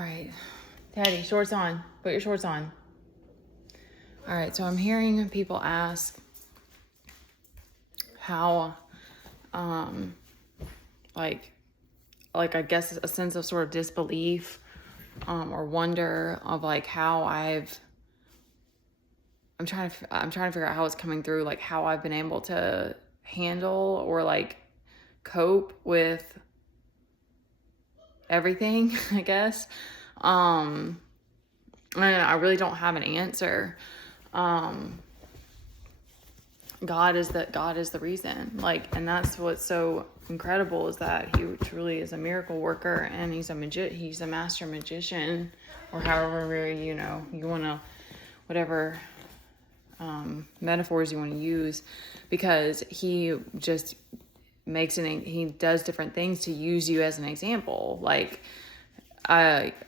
right. Daddy, shorts on. Put your shorts on. All right, so I'm hearing people ask how, like I guess a sense of sort of disbelief, or wonder of like how I'm trying to figure out how it's coming through, like how I've been able to handle or like cope with everything, I guess. And I really don't have an answer. God is the reason, like, and that's what's so incredible, is that he truly is a miracle worker, and he's a master magician, or however you want to, whatever metaphors you want to use, because he just he does different things to use you as an example. Like,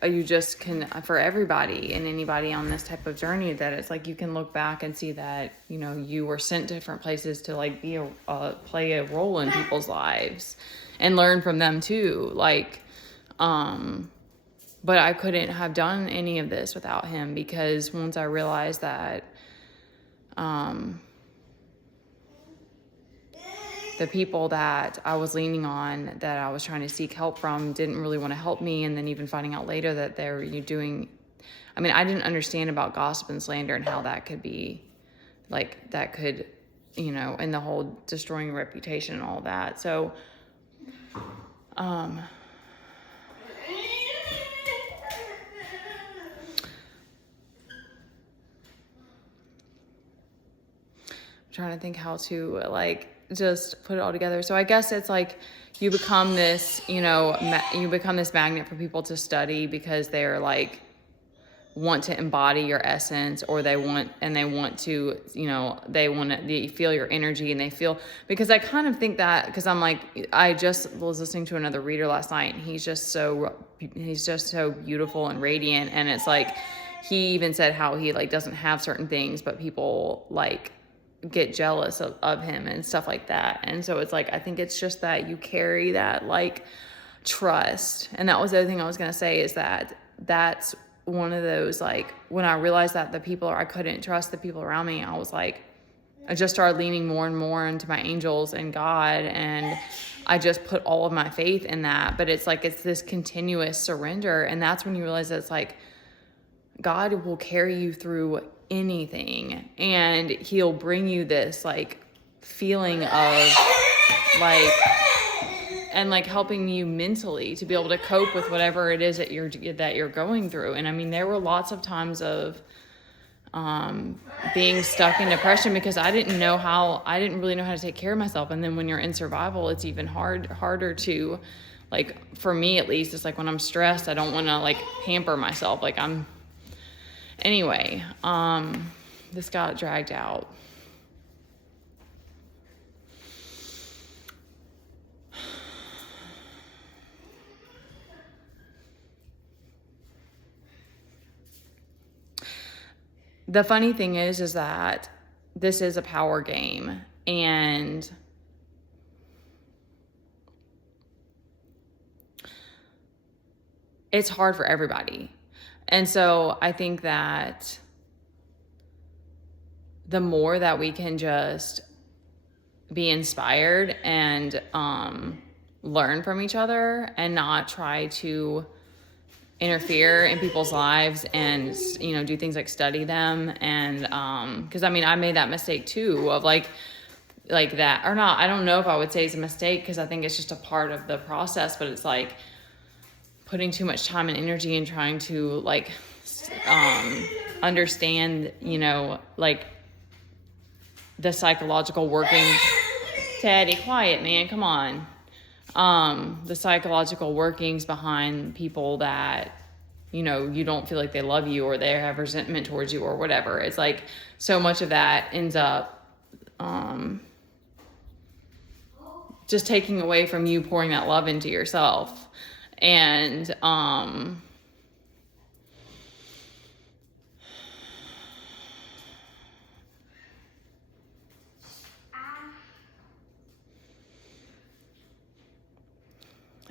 you just can, for everybody and anybody on this type of journey, that it's like you can look back and see that you were sent to different places to like play a role in people's lives and learn from them too. Like, but I couldn't have done any of this without him, because once I realized that the people that I was leaning on, that I was trying to seek help from, didn't really want to help me. And then even finding out later that I didn't understand about gossip and slander and how that could be, like, that could, and the whole destroying reputation and all that. So, I'm trying to think how to like just put it all together. So I guess it's like you become this, magnet for people to study, because they're like want to embody your essence, or they want to, they feel your energy, and they feel, because I kind of think that, because I'm like, I just was listening to another reader last night, and he's just so beautiful and radiant. And it's like, he even said how he like doesn't have certain things, but people like get jealous of him and stuff like that. And so it's like, I think it's just that you carry that like trust. And that was the other thing I was going to say, is that that's one of those, like, when I realized that I couldn't trust the people around me, I was like, I just started leaning more and more into my angels and God, and I just put all of my faith in that. But it's like, it's this continuous surrender. And that's when you realize that it's like, God will carry you through anything, and he'll bring you this like feeling of like, and like helping you mentally to be able to cope with whatever it is that you're going through. And I mean, there were lots of times of being stuck in depression, because I didn't really know how to take care of myself. And then when you're in survival, it's even harder to, like, for me at least, it's like when I'm stressed, I don't want to like pamper myself. Like, anyway, this got dragged out. The funny thing is that this is a power game, and it's hard for everybody. And so I think that the more that we can just be inspired and learn from each other, and not try to interfere in people's lives, and do things like study them, and because I made that mistake too, of like that, or not, I don't know if I would say it's a mistake, because I think it's just a part of the process, but it's like putting too much time and energy in trying to like understand, like the psychological workings. Teddy, quiet, man, come on. The psychological workings behind people that, you don't feel like they love you, or they have resentment towards you, or whatever. It's like, so much of that ends up just taking away from you pouring that love into yourself. And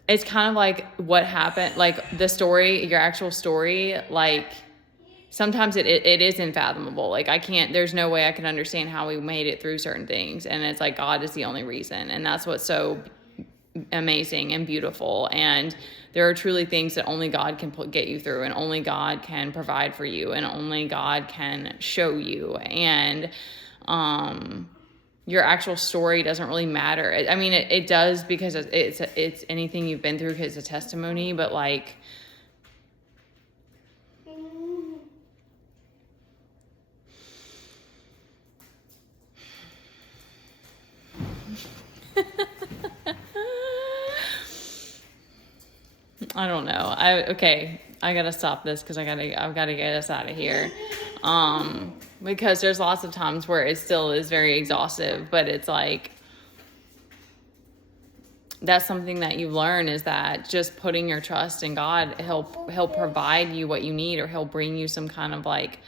it's kind of like what happened, like the story, your actual story, like sometimes it is unfathomable. Like there's no way I can understand how we made it through certain things. And it's like God is the only reason. And that's what's so amazing and beautiful. And there are truly things that only God can get you through, and only God can provide for you, and only God can show you. And your actual story doesn't really matter. I mean, it does, because it's anything you've been through is a testimony, but like, I don't know. I gotta stop this because I've gotta get us out of here. Because there's lots of times where it still is very exhaustive, but it's like, that's something that you learn, is that just putting your trust in God, he'll provide you what you need, or he'll bring you some kind of like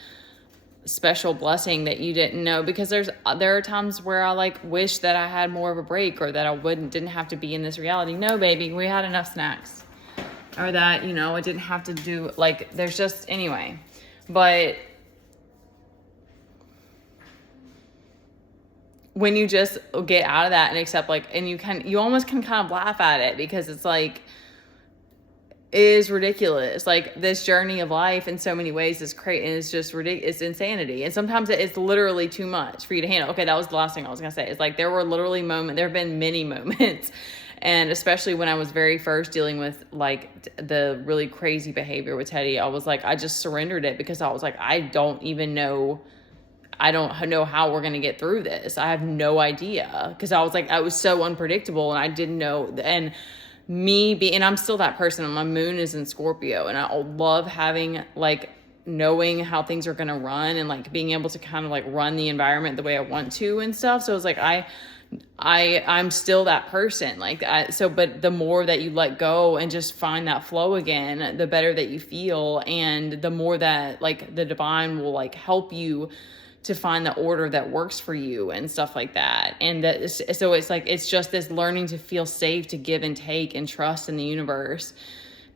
special blessing that you didn't know. Because there are times where I like wish that I had more of a break, or that I didn't have to be in this reality. No, baby, we had enough snacks. Or that, I didn't have to do, like, there's just, anyway. But when you just get out of that and accept, like, and you almost can kind of laugh at it, because it's like, it is ridiculous. Like, this journey of life in so many ways is crazy, and it's just ridiculous. It's insanity. And sometimes it's literally too much for you to handle. Okay, that was the last thing I was going to say. It's like, there have been many moments. And especially when I was very first dealing with like the really crazy behavior with Teddy, I was like, I just surrendered it, because I was like, I don't know how we're going to get through this. I have no idea. Because I was like, I was so unpredictable, and I didn't know. And and I'm still that person. My moon is in Scorpio, and I love having like knowing how things are going to run, and like being able to kind of like run the environment the way I want to and stuff. So it's like, I'm still that person. But the more that you let go and just find that flow again, the better that you feel. And the more that like the divine will like help you to find the order that works for you and stuff like that. And so it's like, it's just this learning to feel safe, to give and take, and trust in the universe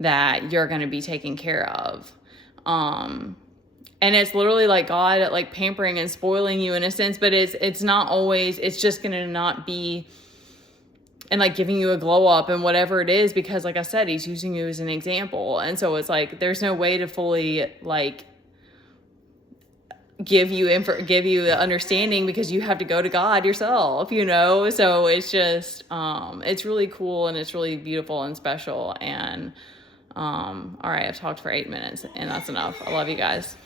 that you're going to be taken care of. And it's literally like God like pampering and spoiling you in a sense, but it's not always, it's just going to not be, and like giving you a glow up and whatever it is, because like I said, he's using you as an example. And so it's like, there's no way to fully like give you the understanding, because you have to go to God yourself, so it's just, it's really cool, and it's really beautiful and special. And, all right, I've talked for 8 minutes, and that's enough. I love you guys.